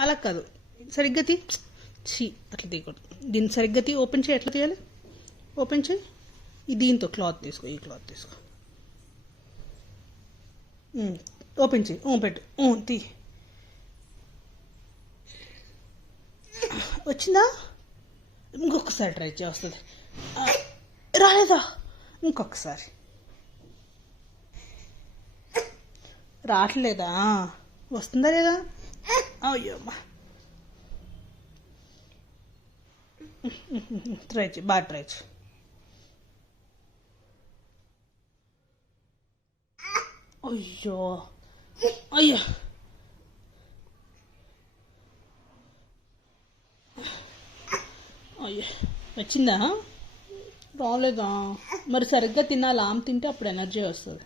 అలా కాదు, సరిగ్గా తీ. చీ, అట్లా తీయకూడదు. దీన్ని సరిగ్గా తీ. ఓపెన్ చేయి. ఎట్లా తీయాలి? ఓపెన్ చేయి. దీంతో క్లాత్ తీసుకో. ఈ క్లాత్ తీసుకో. ఓపెన్ చేయి. పెట్టు. తీ. వచ్చిందా? ఇంకొకసారి ట్రై చేయి. వస్తుంది. రాలేదా? ఇంకొకసారి. రావట్లేదా? వస్తుందా లేదా? అయ్యమ్మా, ట్రై చేయి. బాగా ట్రై చేయి. అయ్యో, అయ్యో, అయ్యో, వచ్చిందా? రాలేదా? మరి సరిగ్గా తినాలి. ఆమె తింటే అప్పుడు ఎనర్జీ వస్తుంది.